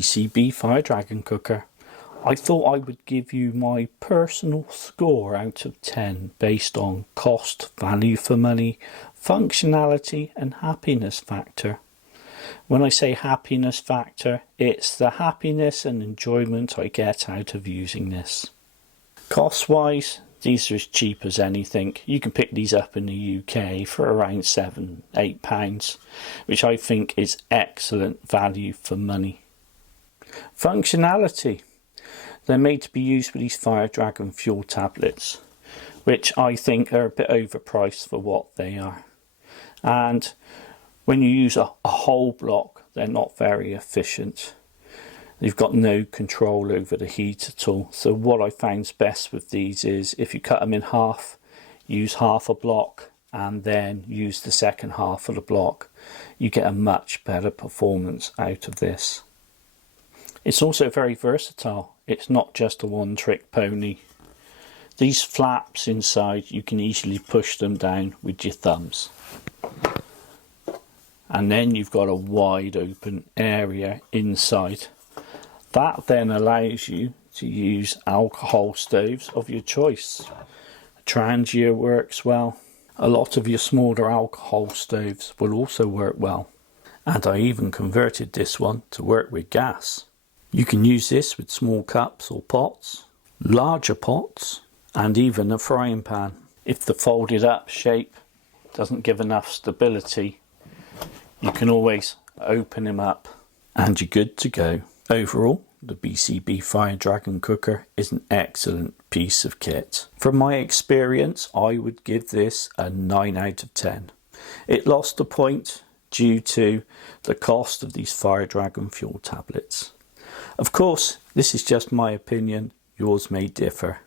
BCB Fire Dragon Cooker. I thought I would give you my personal score out of 10 based on cost, value for money, functionality and happiness factor. When I say happiness factor, it's the happiness and enjoyment I get out of using this. Cost wise, these are as cheap as anything. You can pick these up in the UK for around £7–8, which I think is excellent value for money. Functionality. They're made to be used with these Fire Dragon fuel tablets, which I think are a bit overpriced for what they are. And when you use a whole block, they're not very efficient. You've got no control over the heat at all. So what I found best with these is if you cut them in half, use half a block and then use the second half of the block, you get a much better performance out of this. It's also very versatile. It's not just a one-trick pony. These flaps inside, you can easily push them down with your thumbs. And then you've got a wide open area inside. That then allows you to use alcohol stoves of your choice. Trangia works well. A lot of your smaller alcohol stoves will also work well. And I even converted this one to work with gas. You can use this with small cups or pots, larger pots, and even a frying pan. If the folded up shape doesn't give enough stability, you can always open them up and you're good to go. Overall, the BCB Fire Dragon Cooker is an excellent piece of kit. From my experience, I would give this a 9 out of 10. It lost a point due to the cost of these Fire Dragon fuel tablets. Of course, this is just my opinion, yours may differ.